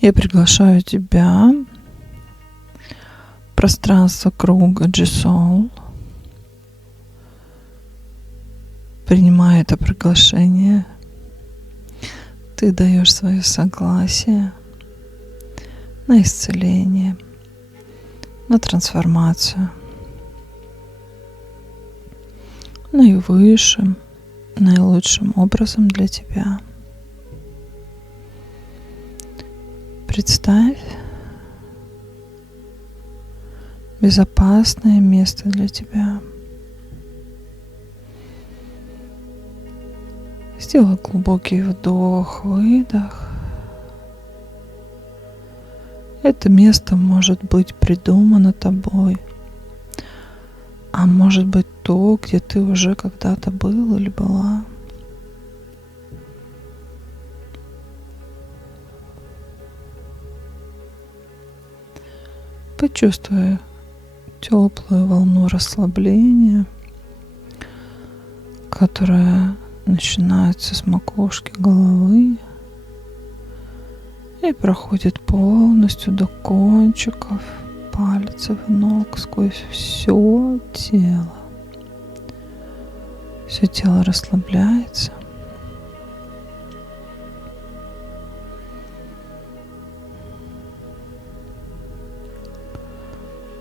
Я приглашаю тебя в пространство круга G-Soul. Принимай это приглашение. Ты даешь свое согласие на исцеление, на трансформацию, наивысшим, наилучшим образом для тебя. Представь безопасное место для тебя. Сделай глубокий вдох, выдох. Это место может быть придумано тобой, а может быть то, где ты уже когда-то был или была. Почувствуй теплую волну расслабления, которая начинается с макушки головы и проходит полностью до кончиков пальцев ног, сквозь все тело. Все тело расслабляется.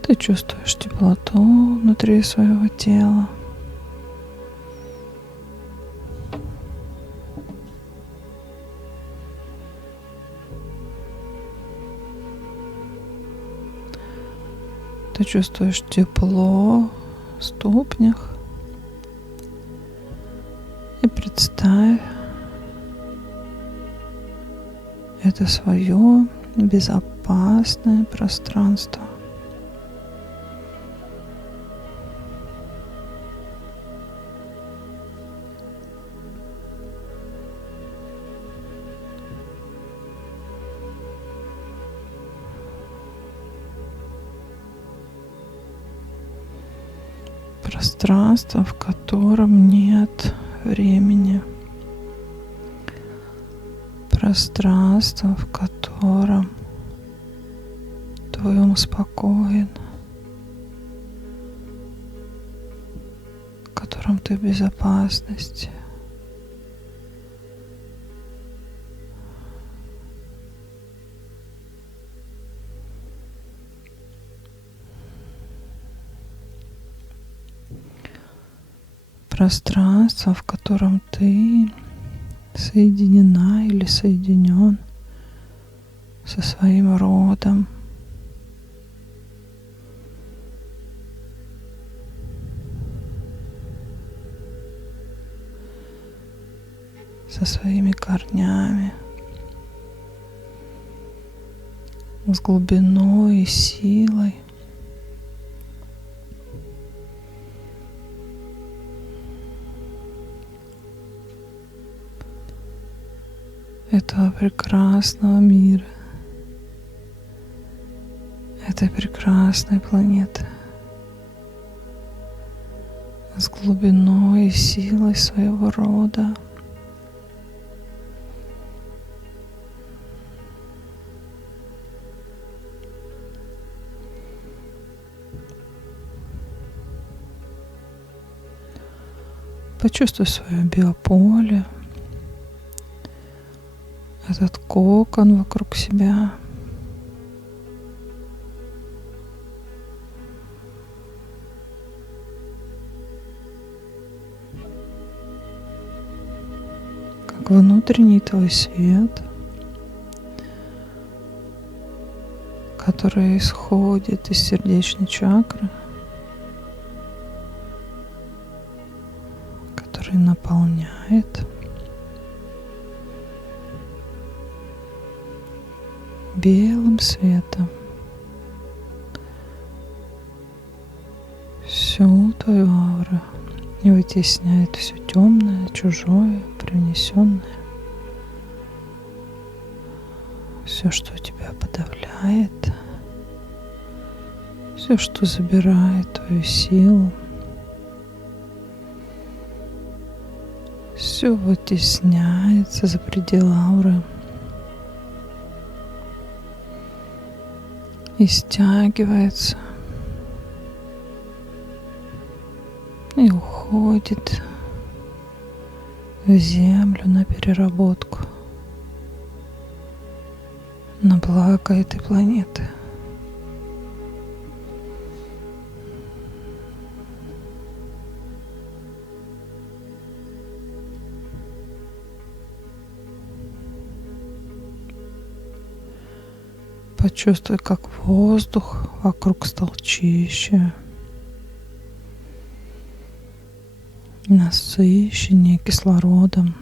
Ты чувствуешь теплоту внутри своего тела. Ты чувствуешь тепло в ступнях. И представь это свое безопасное пространство. Пространство, в котором нет времени. Пространство, в котором твой ум спокоен, в котором ты в безопасности. Пространство, в котором ты соединена или соединен со своим родом. Со своими корнями, с глубиной и силой. Этого прекрасного мира, этой прекрасной планеты, с глубиной и силой своего рода. Почувствуй свое биополе, этот кокон вокруг себя. Как внутренний твой свет, который исходит из сердечной чакры, который наполняет белым светом всю твою ауру и вытесняет все темное, чужое, привнесенное, все, что тебя подавляет, все, что забирает твою силу, все вытесняется за пределы ауры. и стягивается, и уходит в землю на переработку, на благо этой планеты. Почувствуй, как воздух вокруг стал чище, насыщеннее кислородом.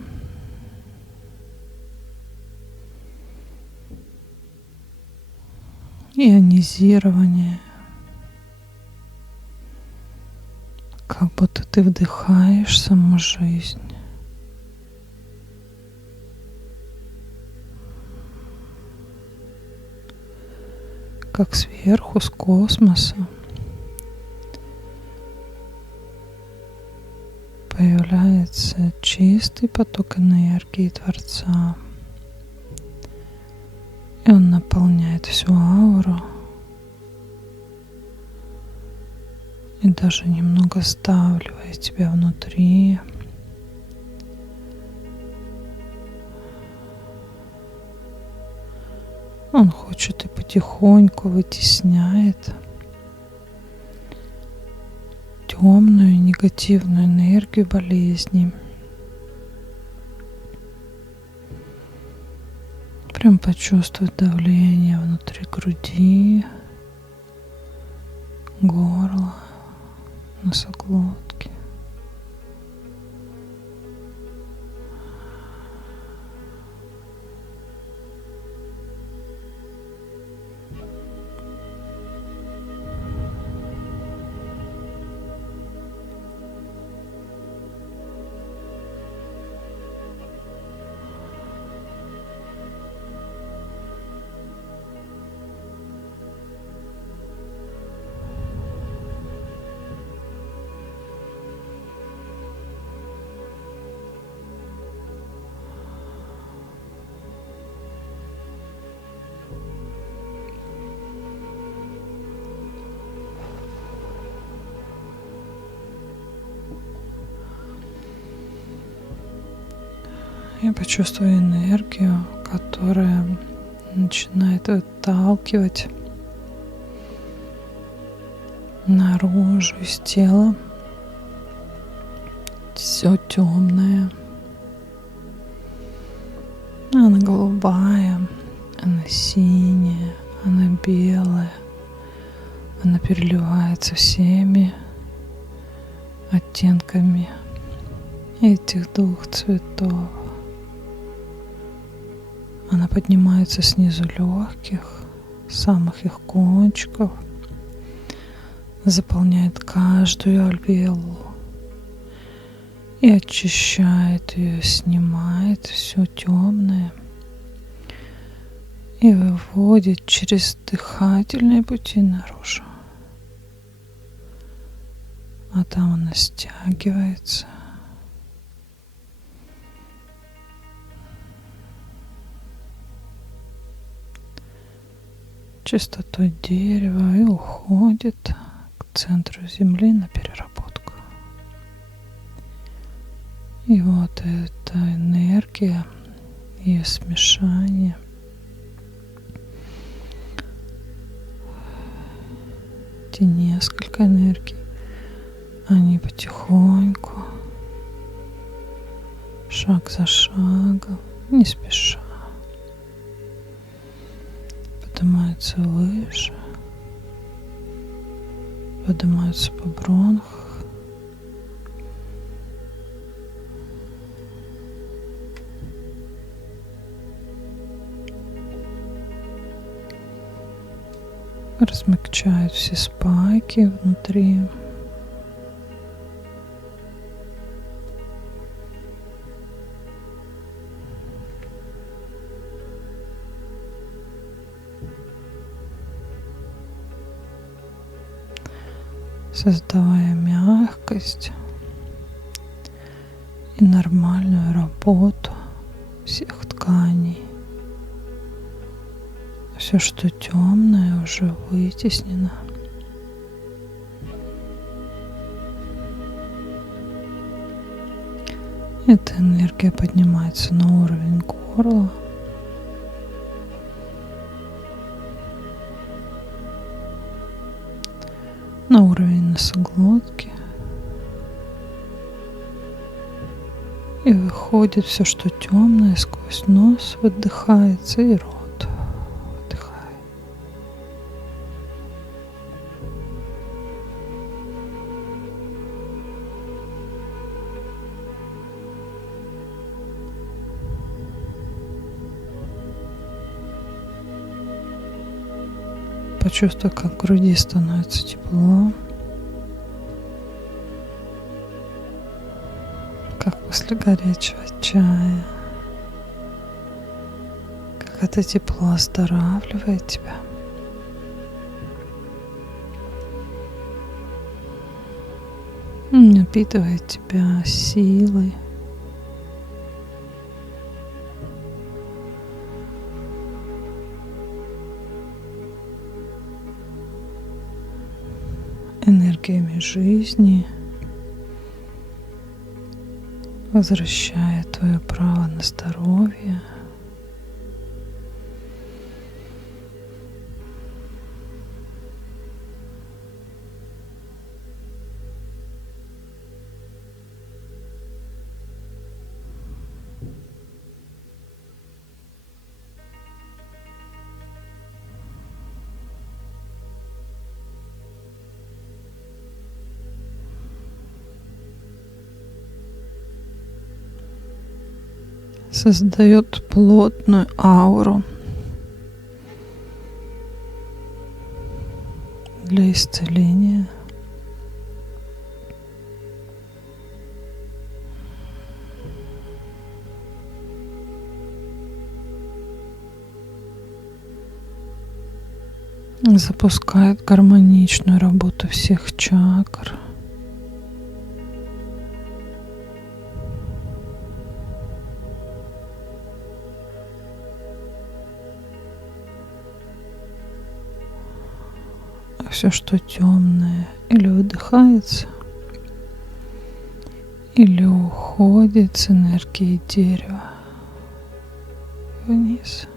Ионизирование. Как будто ты вдыхаешь саму жизнь. Как сверху, с космоса, появляется чистый поток энергии Творца. И он наполняет всю ауру. И даже немного сдавливает тебя внутри. Он хочет и потихоньку вытесняет темную негативную энергию болезни. Прям почувствуй давление внутри груди, горла, носоглотки. И почувствуй энергию, которая начинает выталкивать наружу из тела все темное. Она голубая, она синяя, она белая, она переливается всеми оттенками этих двух цветов. Она поднимается снизу легких, самых их кончиков, заполняет каждую альвеолу и очищает ее, снимает все темное и выводит через дыхательные пути наружу. А там она стягивается. Чистотой дерева и уходит к центру Земли на переработку. И вот эта энергия, ее смешание эти несколько энергий, они потихоньку, шаг за шагом, не спеша, поднимаются выше, поднимаются по бронхах, размягчают все спайки внутри. Создавая мягкость и нормальную работу всех тканей, Все, что темное, уже вытеснено. Эта энергия поднимается на уровень горла. На уровень носоглотки. И выходит все, что темное, сквозь нос выдыхается и рот выдыхает. Почувствуй, как в груди становится тепло. Как после горячего чая. Как это тепло оздоравливает тебя. Напитывает тебя силой. Энергиями жизни. Возвращает твое право на здоровье. Создает плотную ауру для исцеления. Запускает гармоничную работу всех чакр. Все, что темное, или выдыхается, или уходит с энергией дерева вниз.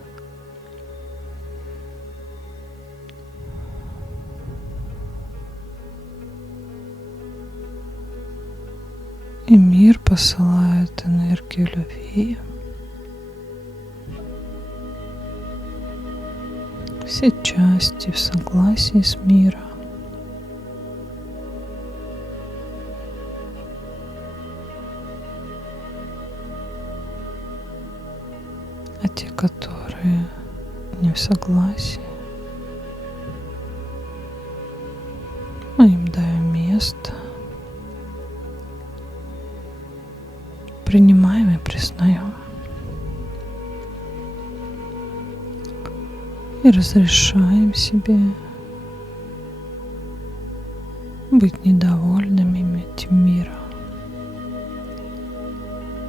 И мир посылает энергию любви. Все части в согласии с миром. А те, которые не в согласии, мы им даем место, принимаем и признаем. И разрешаем себе быть недовольными этим миром,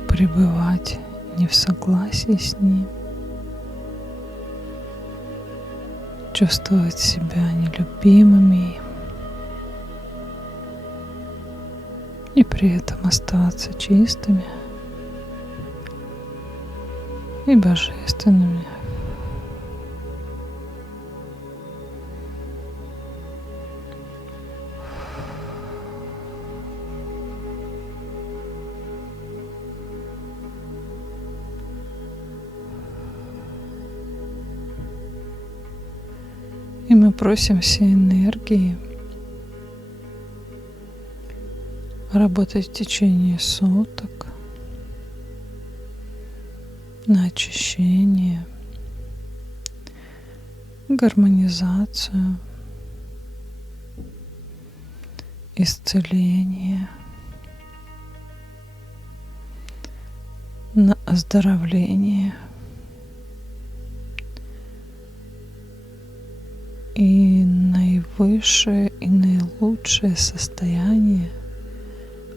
пребывать не в согласии с ним, чувствовать себя нелюбимыми и при этом оставаться чистыми и божественными. И мы просим все энергии работать в течение суток на очищение, гармонизацию, исцеление, на оздоровление и наивысшее и наилучшее состояние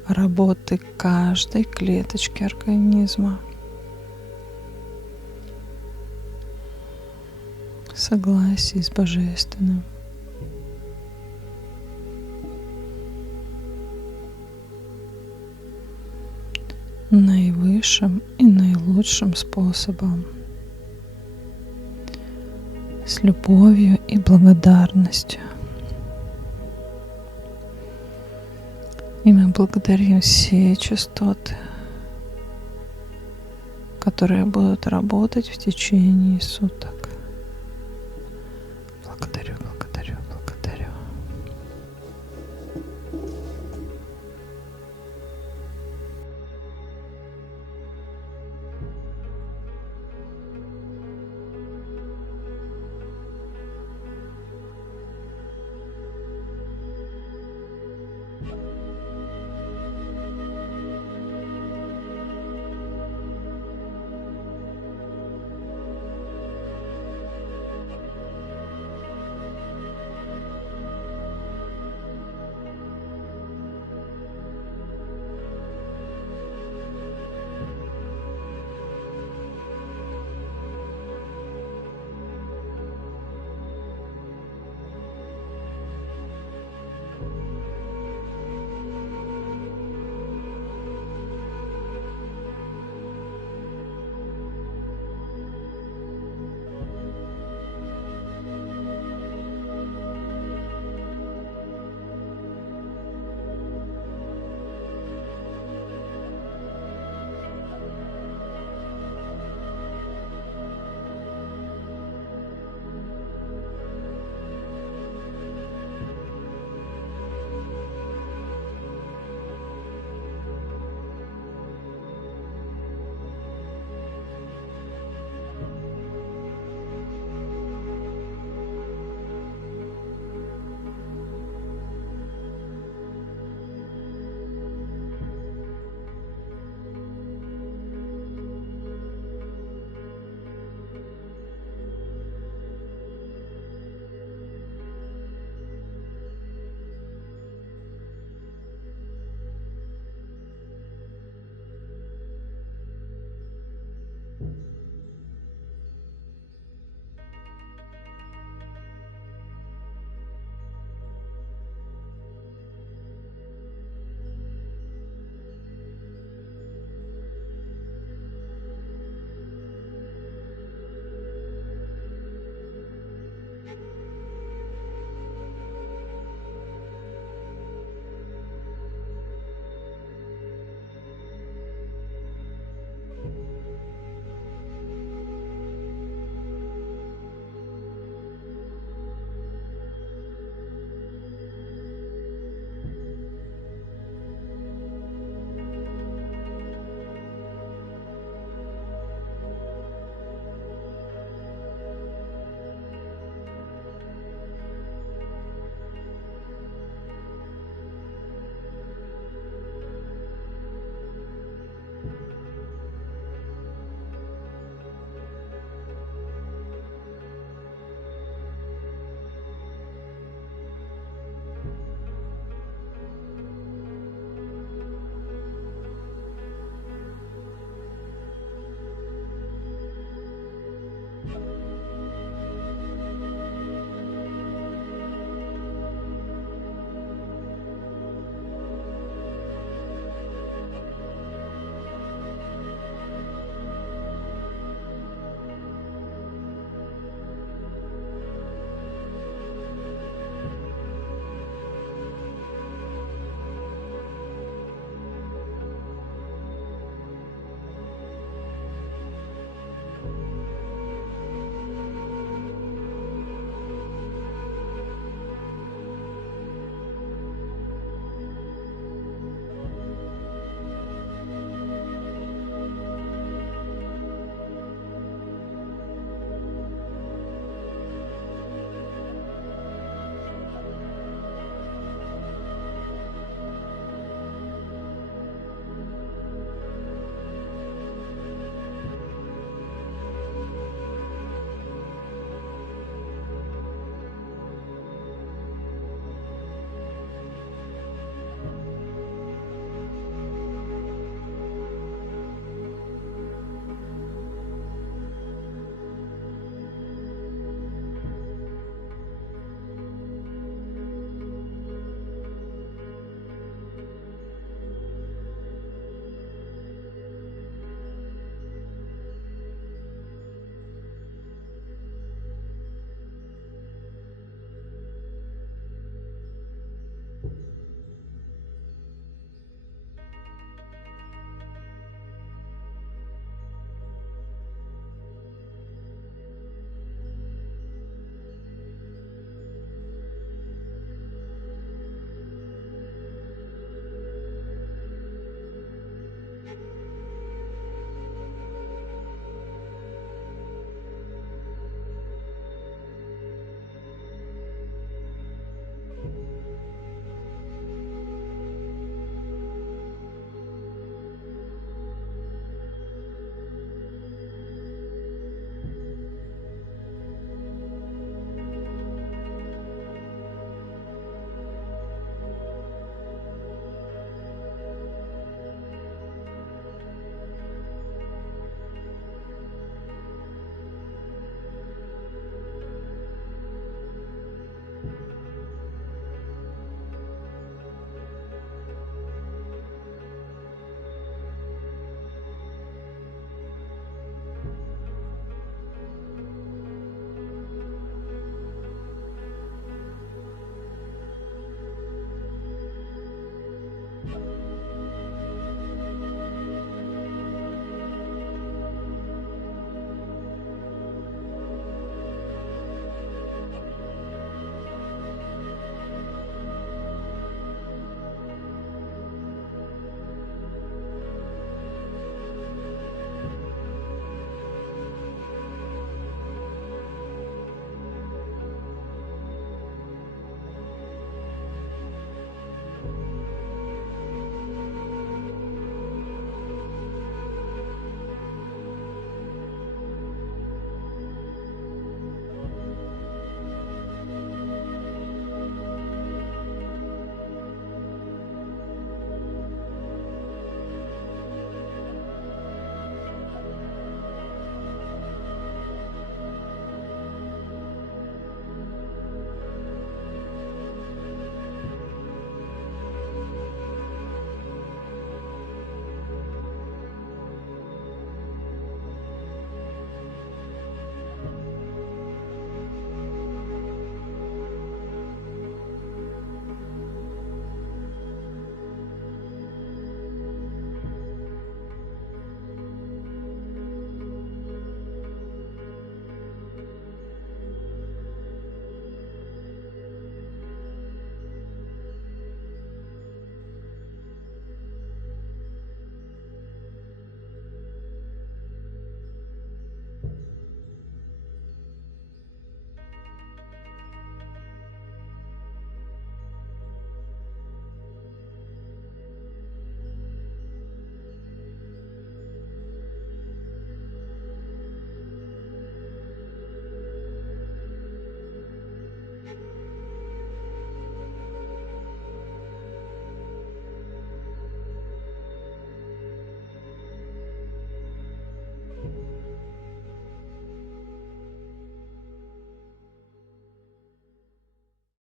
работы каждой клеточки организма, в согласии с Божественным. Наивысшим и наилучшим способом, с любовью и благодарностью. И мы благодарим все частоты, которые будут работать в течение суток.